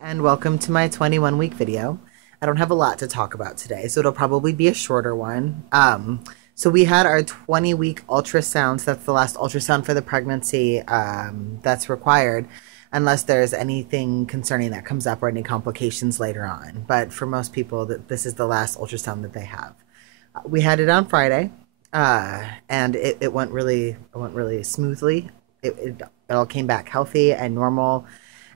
And welcome to my 21-week video. I don't have a lot to talk about today, so it'll probably be a shorter one. So we had our 20-week ultrasounds. That's the last ultrasound for the pregnancy that's required, unless there's anything concerning that comes up or any complications later on. But for most people, this is the last ultrasound that they have. We had it on Friday, and it went really smoothly. It all came back healthy and normal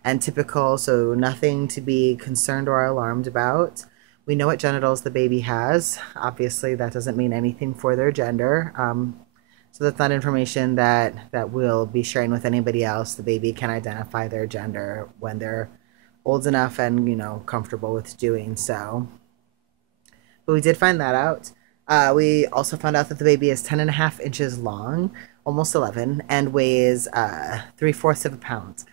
and typical, so nothing to be concerned or alarmed about. We know what genitals the baby has. Obviously, that doesn't mean anything for their gender. So that's not information that we'll be sharing with anybody else. The baby can identify their gender when they're old enough and, comfortable with doing so. But we did find that out. We also found out that the baby is 10 and a half inches long, almost 11, and weighs 3/4 of a pound.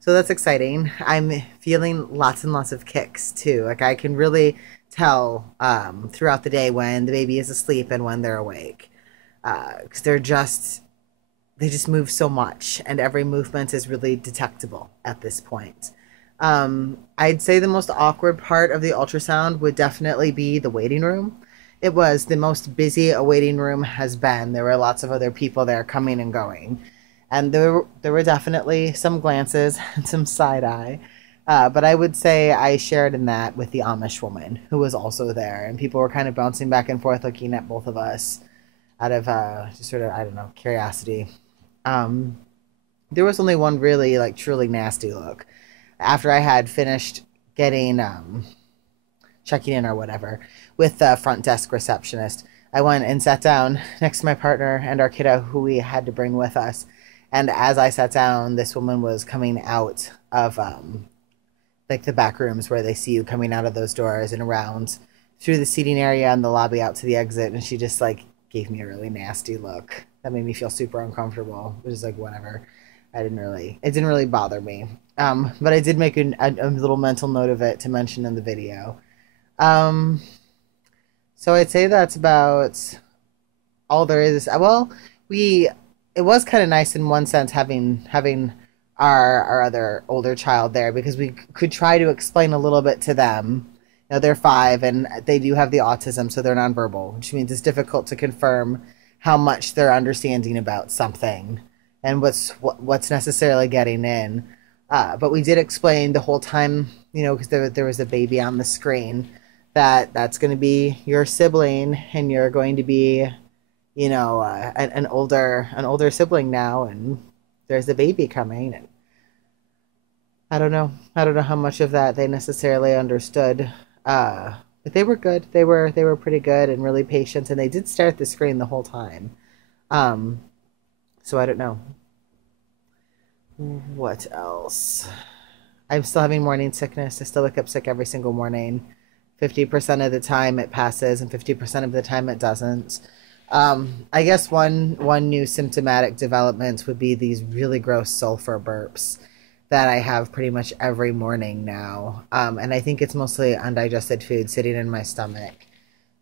So that's exciting. I'm feeling lots and lots of kicks too. Like I can really tell throughout the day when the baby is asleep and when they're awake. Because they just move so much, and every movement is really detectable at this point. I'd say the most awkward part of the ultrasound would definitely be the waiting room. It was the most busy a waiting room has been. There were lots of other people there coming and going. And there were definitely some glances and some side eye. But I would say I shared in that with the Amish woman who was also there. And people were kind of bouncing back and forth looking at both of us out of just sort of, I don't know, curiosity. There was only one really, like, truly nasty look. After I had finished getting, checking in or whatever with the front desk receptionist, I went and sat down next to my partner and our kiddo who we had to bring with us. And as I sat down, this woman was coming out of like the back rooms where they see you coming out of those doors and around through the seating area and the lobby out to the exit. And she just like gave me a really nasty look that made me feel super uncomfortable. It was like whatever. It didn't really bother me. But I did make a little mental note of it to mention in the video. So I'd say that's about all there is. Well, it was kind of nice in one sense having our other older child there because we could try to explain a little bit to them. They're 5 and they do have the autism, so they're nonverbal, which means it's difficult to confirm how much they're understanding about something and what's necessarily getting in. But we did explain the whole time, because there was a baby on the screen, that's going to be your sibling and you're going to be an older sibling now, and there's a baby coming. And I don't know how much of that they necessarily understood. But they were good. They were pretty good and really patient, and they did stare at the screen the whole time. So I don't know. What else? I'm still having morning sickness. I still wake up sick every single morning. 50% of the time it passes, and 50% of the time it doesn't. I guess one new symptomatic development would be these really gross sulfur burps that I have pretty much every morning now. And I think it's mostly undigested food sitting in my stomach.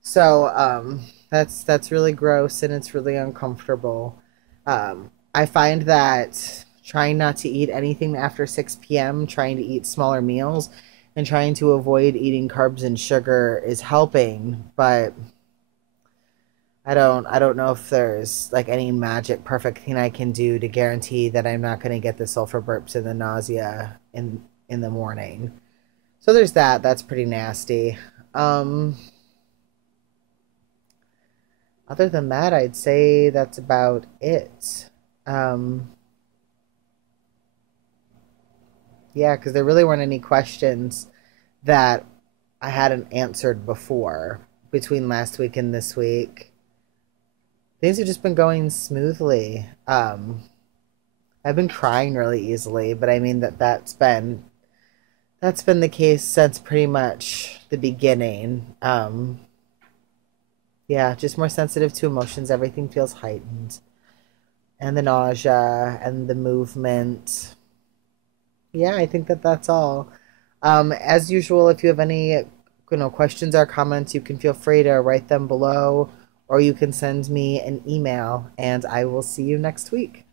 So that's really gross and it's really uncomfortable. I find that trying not to eat anything after 6 p.m., trying to eat smaller meals, and trying to avoid eating carbs and sugar is helping, but I don't know if there's like any magic perfect thing I can do to guarantee that I'm not going to get the sulfur burps and the nausea in the morning. So there's that. That's pretty nasty. Other than that, I'd say that's about it. Yeah, because there really weren't any questions that I hadn't answered before between last week and this week. Things have just been going smoothly. I've been crying really easily, but I mean that's been the case since pretty much the beginning. Yeah, just more sensitive to emotions. Everything feels heightened. And the nausea and the movement. Yeah, I think that's all. As usual, if you have any, questions or comments, you can feel free to write them below, or you can send me an email, and I will see you next week.